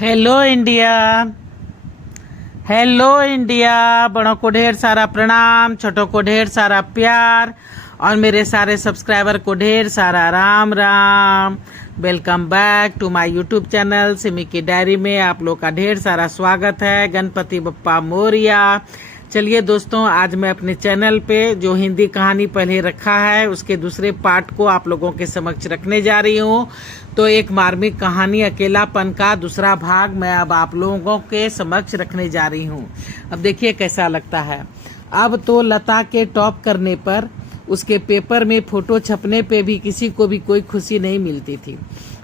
Hello India. Hello India. बड़ों को ढेर सारा प्रणाम, छोटों को ढेर सारा प्यार और मेरे सारे सब्सक्राइबर को ढेर सारा Ram Ram. Welcome back to my YouTube channel Simi की डायरी में आप लोग का ढेर सारा स्वागत है। गणपति बप्पा मोरिया। चलिए दोस्तों, आज मैं अपने चैनल पे जो हिंदी कहानी पहले रखा है उसके दूसरे पार्ट को आप लोगों के समक्ष रखने जा रही हूँ। तो एक मार्मिक कहानी अकेलापन का दूसरा भाग मैं अब आप लोगों के समक्ष रखने जा रही हूँ। अब देखिए कैसा लगता है। अब तो लता के टॉप करने पर, उसके पेपर में फोटो छपने पे भी किसी को भी कोई खुशी नहीं मिलती थी।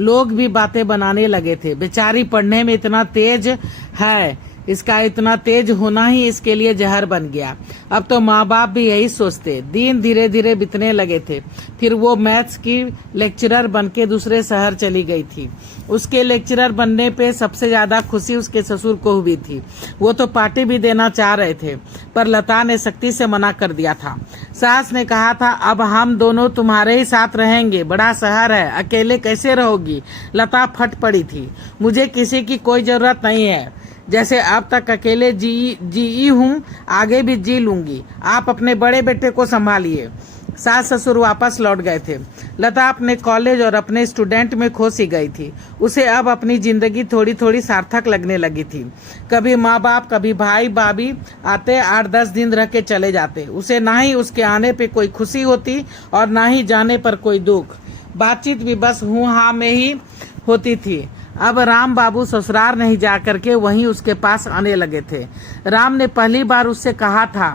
लोग भी बातें बनाने लगे थे, बेचारी पढ़ने में इतना तेज है, इसका इतना तेज होना ही इसके लिए जहर बन गया। अब तो माँ बाप भी यही सोचते। दिन धीरे धीरे बीतने लगे थे। फिर वो मैथ्स की लेक्चरर बनके दूसरे शहर चली गई थी। उसके लेक्चरर बनने पे सबसे ज्यादा खुशी उसके ससुर को हुई थी। वो तो पार्टी भी देना चाह रहे थे, पर लता ने सख्ती से मना कर दिया था। सास ने कहा था, अब हम दोनों तुम्हारे ही साथ रहेंगे, बड़ा शहर है, अकेले कैसे रहोगी। लता फट पड़ी थी। मुझे किसी की कोई जरूरत नहीं है, जैसे अब तक अकेले जी हूँ, आगे भी जी लूंगी। आप अपने बड़े बेटे को संभालिए। सास ससुर वापस लौट गए थे। लता अपने कॉलेज और अपने स्टूडेंट में खो सी गई थी। उसे अब अपनी जिंदगी थोड़ी थोड़ी सार्थक लगने लगी थी। कभी माँ बाप, कभी भाई भाभी आते, 8-10 दिन रह के चले जाते। उसे ना ही उसके आने पे कोई खुशी होती और ना ही जाने पर कोई दुख। बातचीत भी बस हूँ हाँ में ही होती थी। अब राम बाबू ससुराल नहीं जा करके वहीं उसके पास आने लगे थे। राम ने पहली बार उससे कहा था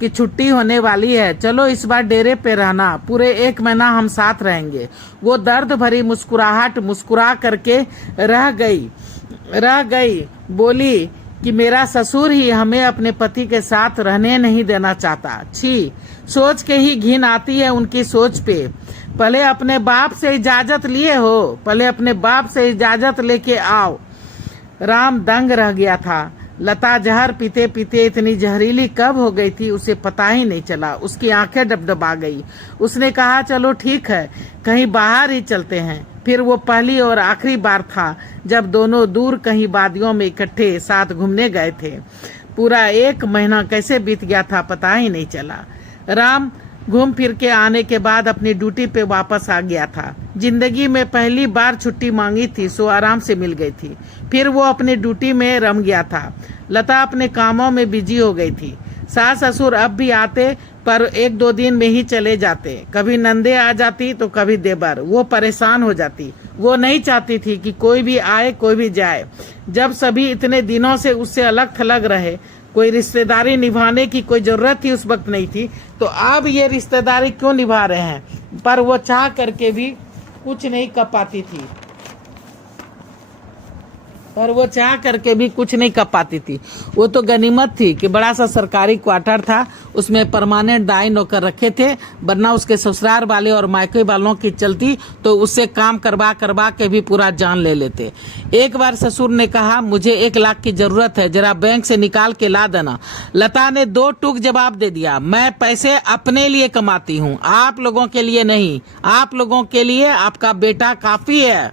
कि छुट्टी होने वाली है, चलो इस बार डेरे पे रहना, पूरे 1 महीना हम साथ रहेंगे। वो दर्द भरी मुस्कुराहट मुस्कुरा करके रह गई। बोली कि मेरा ससुर ही हमें अपने पति के साथ रहने नहीं देना चाहता। छी, सोच के ही घिन आती है उनकी सोच पे। पहले अपने बाप से इजाजत लिए हो, पहले अपने बाप से इजाजत लेके आओ। राम दंग रह गया था। लता जहर पीते पीते इतनी जहरीली कब हो गई थी उसे पता ही नहीं चला। उसकी आंखें डबडबा गई। उसने कहा, चलो ठीक है, कहीं बाहर ही चलते हैं। फिर वो पहली और आखिरी बार था जब दोनों दूर कहीं वादियों में इकट्ठे साथ घूमने गए थे। पूरा 1 महीना कैसे बीत गया था पता ही नहीं चला। राम घूम फिर के आने के बाद अपनी ड्यूटी पे वापस आ गया था। जिंदगी में पहली बार छुट्टी मांगी थी, सो आराम से मिल गई थी। फिर वो अपनी ड्यूटी में रम गया था। लता अपने कामों में बिजी हो गई थी। सास ससुर अब भी आते, पर 1-2 दिन में ही चले जाते। कभी नंदे आ जाती तो कभी देवर। वो परेशान हो जाती। वो नहीं चाहती थी कि कोई भी आए कोई भी जाए। जब सभी इतने दिनों से उससे अलग थलग रहे, कोई रिश्तेदारी निभाने की कोई जरूरत ही उस वक्त नहीं थी, तो अब ये रिश्तेदारी क्यों निभा रहे हैं। पर वो चाह करके भी कुछ नहीं कर पाती थी। वो तो गनीमत थी कि बड़ा सा सरकारी क्वार्टर था, उसमें परमानेंट दाई नौकर रखे थे, वरना उसके ससुराल वाले और मायके वालों की चलती तो उससे काम करवा के भी पूरा जान ले लेते। एक बार ससुर ने कहा, मुझे 1 लाख की जरूरत है, जरा बैंक से निकाल के ला देना। लता ने 2 टूक जवाब दे दिया, मैं पैसे अपने लिए कमाती हूँ, आप लोगों के लिए नहीं। आप लोगों के लिए आपका बेटा काफी है,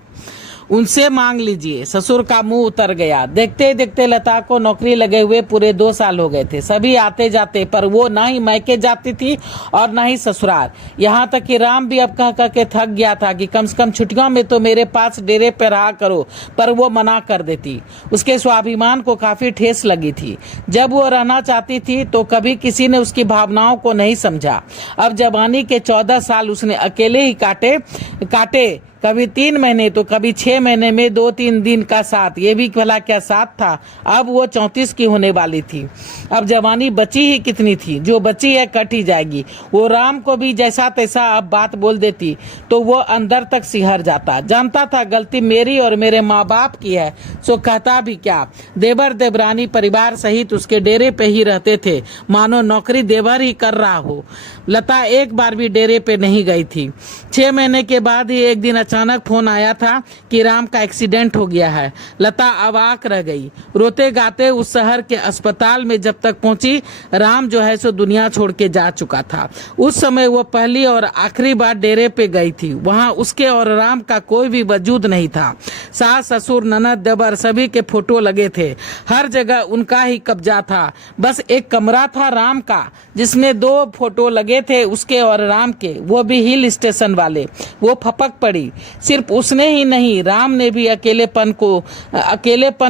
उनसे मांग लीजिए। ससुर का मुंह उतर गया। देखते देखते लता को नौकरी लगे हुए पूरे 2 साल हो गए थे। सभी आते जाते, पर वो ना ही मायके जाती थी और ना ही ससुराल। यहाँ तक कि राम भी अब कह के थक गया था कि कम से कम छुट्टियों में तो मेरे पास डेरे पे रहा करो, पर वो मना कर देती। उसके स्वाभिमान को काफी ठेस लगी थी। जब वो रहना चाहती थी तो कभी किसी ने उसकी भावनाओं को नहीं समझा। अब जवानी के 14 साल उसने अकेले ही काटे, कभी 3 महीने तो कभी 6 महीने में 2-3 दिन का साथ। ये भी भला क्या साथ था। अब वो 34 की होने वाली थी। अब जवानी बची ही कितनी थी, जो बची है कट ही जाएगी। वो राम को भी जैसा तैसा अब बात बोल देती तो वो अंदर तक सिहर जाता। जानता था गलती मेरी और मेरे माँ बाप की है, सो कहता भी क्या। देवर देवरानी परिवार सहित उसके डेरे पे ही रहते थे, मानो नौकरी देवर ही कर रहा हो। लता एक बार भी डेरे पे नहीं गई थी। 6 महीने के बाद ही एक दिन अचानक फोन आया था कि राम का एक्सीडेंट हो गया है। लता अवाक रह गई। रोते गाते उस शहर के अस्पताल में जब तक पहुंची, राम जो है सो दुनिया छोड़ के जा चुका था। उस समय वो पहली और आखिरी बार डेरे पे गई थी। वहां उसके और राम का कोई भी वजूद नहीं था। सास ससुर ननद देवर सभी के फोटो लगे थे। हर जगह उनका ही कब्जा था। बस एक कमरा था राम का, जिसमें 2 फोटो लगे थे, उसके और राम के, वो भी हिल स्टेशन वाले। वो फपक पड़ी। सिर्फ उसने ही नहीं, राम ने भी अकेलेपन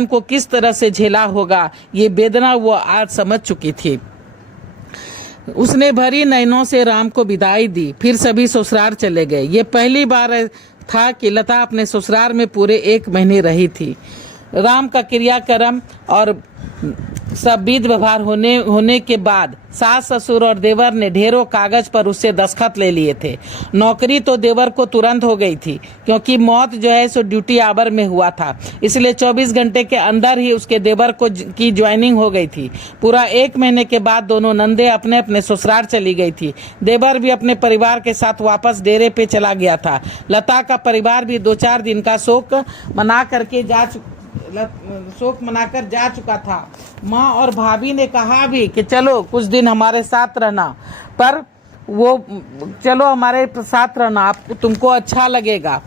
को किस तरह से झेला होगा, ये वेदना वो आज समझ चुकी थी। उसने भरी नैनों से राम को विदाई दी। फिर सभी ससुराल चले गए। ये पहली बार था कि लता अपने ससुराल में पूरे 1 महीने रही थी। राम का क्रियाक्रम और सब विधि व्यवहार होने के बाद सास ससुर और देवर ने ढेरों कागज पर उससे दस्तखत ले लिए थे। नौकरी तो देवर को तुरंत हो गई थी, क्योंकि मौत जो है सो ड्यूटी आवर में हुआ था, इसलिए 24 घंटे के अंदर ही उसके देवर की ज्वाइनिंग हो गई थी। पूरा 1 महीने के बाद दोनों नंदे अपने अपने ससुराल चली गई थी। देवर भी अपने परिवार के साथ वापस डेरे पे चला गया था। लता का परिवार भी 2-4 दिन का शोक मनाकर जा चुका था। माँ और भाभी ने कहा भी कि चलो कुछ दिन हमारे साथ रहना, पर वो चलो हमारे साथ रहना, आप तुमको अच्छा लगेगा।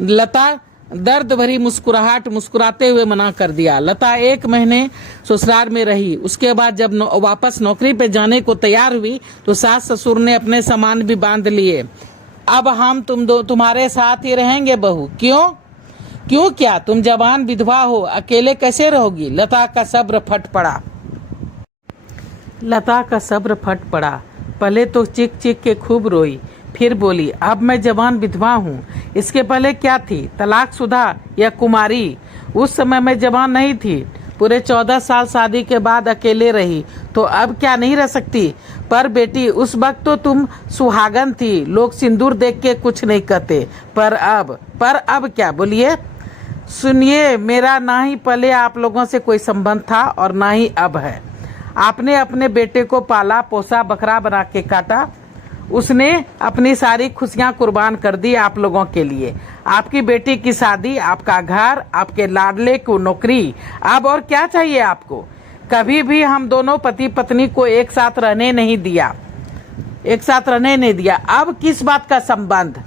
लता दर्द भरी मुस्कुराते हुए मना कर दिया। लता 1 महीने ससुराल में रही। उसके बाद जब वापस नौकरी पे जाने को तैयार हुई तो सास ससुर ने अपने सामान भी बांध लिए। अब हम तुम्हारे साथ ही रहेंगे बहू। क्यों क्या तुम जवान विधवा हो, अकेले कैसे रहोगी? लता का सब्र फट पड़ा। पहले तो चीख के खूब रोई, फिर बोली, अब मैं जवान विधवा हूँ, इसके पहले क्या थी, तलाकशुदा या कुमारी? उस समय मैं जवान नहीं थी। पूरे 14 साल शादी के बाद अकेले रही, तो अब क्या नहीं रह सकती? पर बेटी, उस वक्त तो तुम सुहागन थी, लोग सिंदूर देख के कुछ नहीं कहते। पर अब क्या? बोलिए। सुनिए, मेरा ना ही पहले आप लोगों से कोई संबंध था और ना ही अब है। आपने अपने बेटे को पाला पोसा, बकरा बना के काटा। उसने अपनी सारी खुशियां कुर्बान कर दी आप लोगों के लिए। आपकी बेटी की शादी, आपका घर, आपके लाडले को नौकरी, अब और क्या चाहिए आपको? कभी भी हम दोनों पति पत्नी को एक साथ रहने नहीं दिया। अब किस बात का संबंध?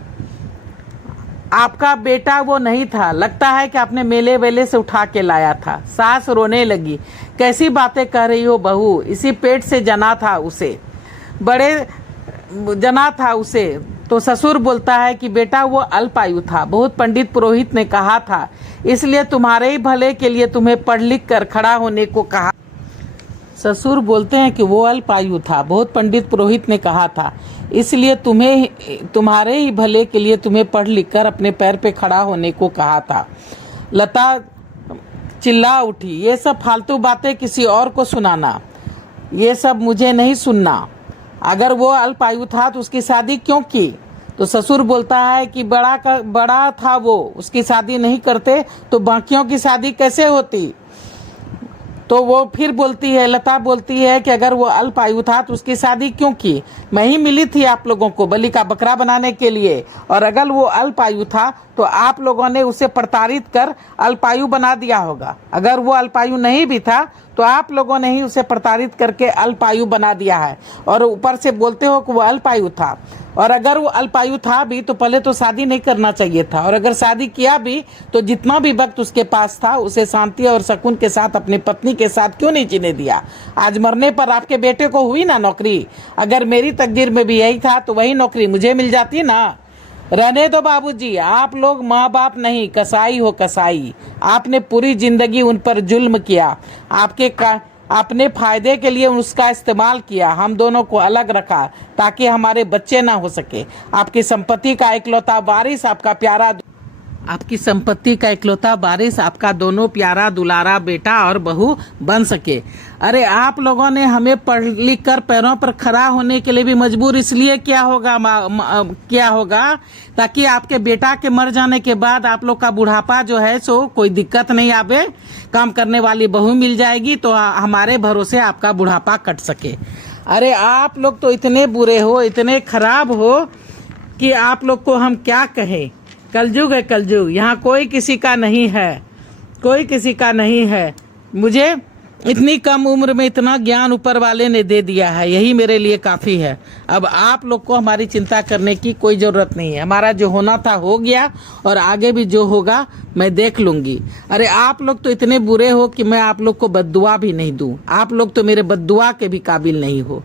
आपका बेटा वो नहीं था, लगता है कि आपने मेले वेले से उठा के लाया था। सास रोने लगी। कैसी बातें कह रही हो बहू, इसी पेट से जना था उसे। तो ससुर बोलता है कि बेटा वो अल्पायु था, बहुत पंडित पुरोहित ने कहा था, इसलिए तुम्हारे ही भले के लिए तुम्हें पढ़ लिख कर खड़ा होने को कहा। ससुर बोलते हैं कि वो अल्पायु था, बहुत पंडित पुरोहित ने कहा था, इसलिए तुम्हारे ही भले के लिए तुम्हें पढ़ लिख कर अपने पैर पे खड़ा होने को कहा था। लता चिल्ला उठी, ये सब फालतू बातें किसी और को सुनाना, ये सब मुझे नहीं सुनना। अगर वो अल्पायु था तो उसकी शादी क्यों की? तो ससुर बोलता है कि बड़ा था वो, उसकी शादी नहीं करते तो बाकियों की शादी कैसे होती? तो वो फिर बोलती है, लता बोलती है कि अगर वो अल्पायु था तो उसकी शादी क्यों की? मैं ही मिली थी आप लोगों को बलि का बकरा बनाने के लिए, और अगर वो अल्पायु था तो आप लोगों ने उसे प्रताड़ित कर अल्पायु बना दिया होगा। अगर वो अल्पायु नहीं भी था तो आप लोगों ने ही उसे प्रताड़ित करके अल्पायु बना दिया है, और ऊपर से बोलते हो कि वो अल्पायु था। और अगर वो अल्पायु था भी तो पहले तो शादी नहीं करना चाहिए था, और अगर शादी किया भी तो जितना भी वक्त उसके पास था उसे शांति और सुकून के साथ अपनी पत्नी के साथ क्यों नहीं जीने दिया? आज मरने पर आपके बेटे को हुई ना नौकरी, अगर मेरी तकदीर में भी यही था तो वही नौकरी मुझे मिल जाती ना। रहने दो बाबूजी, आप लोग माँ बाप नहीं, कसाई हो कसाई। आपने पूरी जिंदगी उन पर जुल्म किया, अपने फायदे के लिए उसका इस्तेमाल किया, हम दोनों को अलग रखा ताकि हमारे बच्चे ना हो सके। आपकी संपत्ति का इकलौता वारिस आपका दोनों प्यारा दुलारा बेटा और बहू बन सके। अरे आप लोगों ने हमें पढ़ लिख कर पैरों पर खड़ा होने के लिए भी मजबूर इसलिए क्या होगा ताकि आपके बेटा के मर जाने के बाद आप लोग का बुढ़ापा जो है सो कोई दिक्कत नहीं आवे, काम करने वाली बहू मिल जाएगी तो हमारे भरोसे आपका बुढ़ापा कट सके। अरे आप लोग तो इतने बुरे हो, इतने खराब हो कि आप लोग को हम क्या कहें। कलयुग है कलयुग, यहाँ कोई किसी का नहीं है, कोई किसी का नहीं है। मुझे इतनी कम उम्र में इतना ज्ञान ऊपर वाले ने दे दिया है, यही मेरे लिए काफ़ी है। अब आप लोग को हमारी चिंता करने की कोई ज़रूरत नहीं है। हमारा जो होना था हो गया, और आगे भी जो होगा मैं देख लूँगी। अरे आप लोग तो इतने बुरे हो कि मैं आप लोग को बद्दुआ भी नहीं दूँ। आप लोग तो मेरे बद्दुआ के भी काबिल नहीं हो।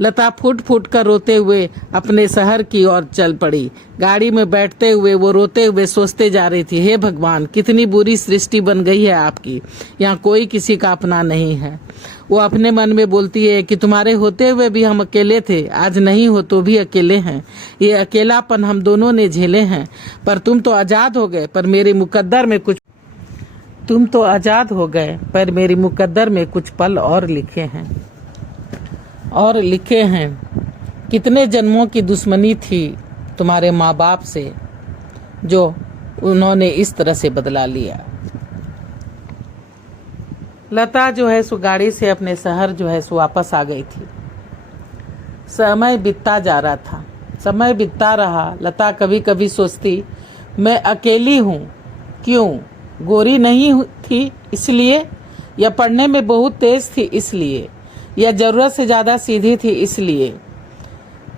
लता फूट फूट कर रोते हुए अपने शहर की ओर चल पड़ी। गाड़ी में बैठते हुए वो रोते हुए सोचते जा रही थी, हे भगवान, कितनी बुरी सृष्टि बन गई है आपकी, यहाँ कोई किसी का अपना नहीं है। वो अपने मन में बोलती है कि तुम्हारे होते हुए भी हम अकेले थे, आज नहीं हो तो भी अकेले हैं। ये अकेलापन हम दोनों ने झेले हैं, पर तुम तो आज़ाद हो गए, पर मेरे मुकद्दर में कुछ तुम तो आज़ाद हो गए, पर मेरी मुकद्दर में कुछ पल और लिखे हैं। और लिखे हैं, कितने जन्मों की दुश्मनी थी तुम्हारे माँ बाप से, जो उन्होंने इस तरह से बदला लिया। लता जो है सो गाड़ी से अपने शहर जो है सो वापस आ गई थी। समय बीतता जा रहा था, समय बीतता रहा। लता कभी कभी सोचती, मैं अकेली हूँ, क्यों? गोरी नहीं थी इसलिए, या पढ़ने में बहुत तेज थी इसलिए, या ज़रूरत से ज़्यादा सीधी थी इसलिए,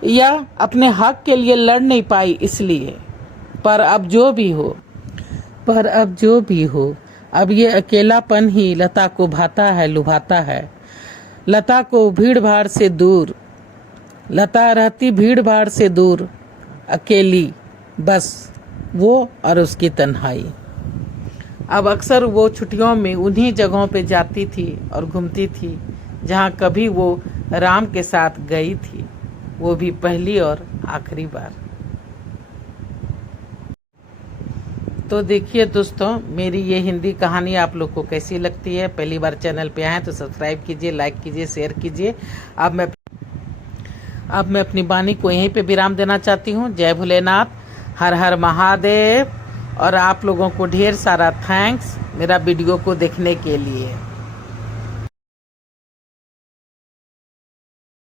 या अपने हक के लिए लड़ नहीं पाई इसलिए। पर अब जो भी हो, अब ये अकेलापन ही लता को भाता है, लुभाता है। लता को भीड़ भाड़ से दूर, लता रहती भीड़ भाड़ से दूर, अकेली, बस वो और उसकी तन्हाई। अब अक्सर वो छुट्टियों में उन्हीं जगहों पे जाती थी और घूमती थी जहाँ कभी वो राम के साथ गई थी, वो भी पहली और आखिरी बार। तो देखिए दोस्तों, मेरी ये हिंदी कहानी आप लोग को कैसी लगती है? पहली बार चैनल पे आए तो सब्सक्राइब कीजिए, लाइक कीजिए, शेयर कीजिए। अब मैं अपनी वाणी को यहीं पे विराम देना चाहती हूँ। जय भोलेनाथ, हर हर महादेव। और आप लोगों को ढेर सारा थैंक्स मेरा वीडियो को देखने के लिए।